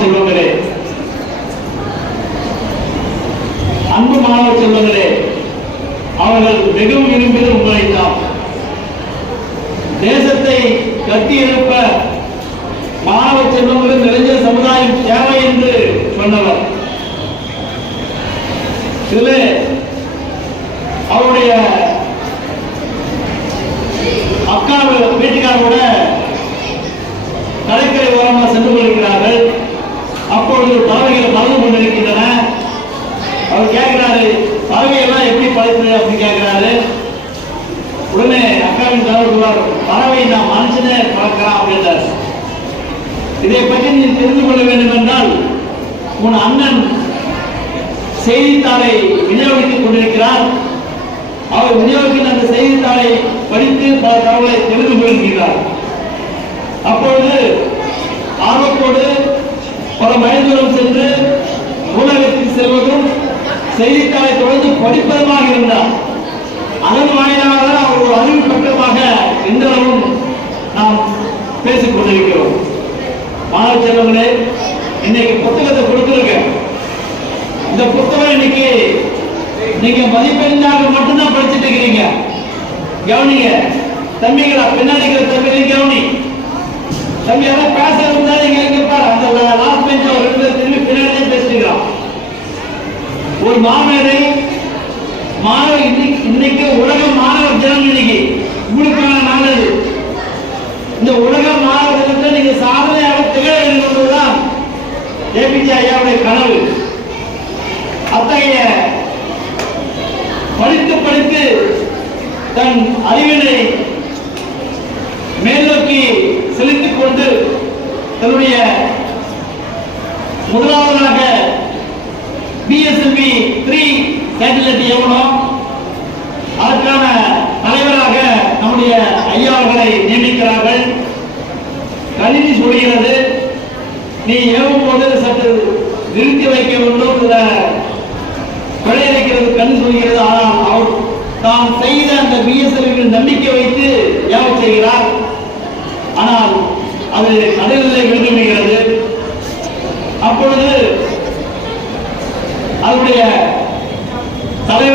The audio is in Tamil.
செல்வங்களே. அன்பு மாணவ செல்வங்களே அவர்கள் மிகவும் விரும்பியது உங்களைத்தான். தேசத்தை கட்டி எழுப்ப மாணவ செல்வங்களும் நிறைஞ்ச சமுதாயம் தேவை என்று சொன்னவர். சில அவருடைய அக்கா வீட்டுக்காரோட கேட்கிறாரு பறவையெல்லாம் எப்படி படைத்தது அப்படின்னு கேட்கிறாரு உடனே அக்காவின் கணவர் சொல்வார் பறவை நான் மனுஷனே பறக்கலாம் அப்படின்றார். இதை பற்றி நீ தெரிந்து கொள்ள வேண்டும் என்றால் உன் அண்ணன் செய்தித்தாளை விநியோகித்துக் கொண்டிருக்கிறார். அவர் விநியோகிக்கிற அந்த செய்தித்தாளை படித்து பல தகவலை தெரிந்து கொள்கிறார். படிப்பதமாக இருந்தார் அதன் வாயிலாக அவர் ஒரு அறிவு பக்கமாக இன்றளவும் நாம் பேசிக் கொண்டிருக்கிறோம். மாணவ செல்வங்களே இன்னைக்கு புத்தகத்தை கொடுத்துருக்கேன் இந்த புத்தகம் இன்னைக்கு நீங்க மதிப்பெண்ணாக மட்டும்தான் படிச்சுட்டு இருக்கிறீங்க. கவனிங்க தம்பிகளா பின்னாடி இருக்கிற கவனி. தம்பி யாராவது பேச இருந்தா நீங்க எங்க பாரு அந்த லாஸ்ட் பெஞ்ச் ஒரு ரெண்டு திரும்பி பின்னாடியே பேசிக்கலாம் ஒரு மாணவரை மாணவர் இன்னைக்கு இன்னைக்கு உலக மாணவர் தினம் இன்னைக்கு. உங்களுக்கான நாள் இந்த உலக மாணவர் தினத்தை நீங்க சாதனையாக திகழ வேண்டும் என்பதுதான் ஏபிஜே ஐயாவுடைய கனவு. அத்தகைய படித்து படித்து தன் அறிவினை மேல்நோக்கி செலுத்திக் கொண்டு தன்னுடைய முதலாவதாக பிஎஸ்எல்வி த்ரீ சேட்டலைட் எவ்வளோ? அதற்கான தலைவராக நம்முடைய ஐயா அவர்களை நியமிக்கிறார்கள். கணினி சொல்கிறது நீ ஏவும் போது சற்று நிறுத்தி வைக்க வேண்டும் kalau.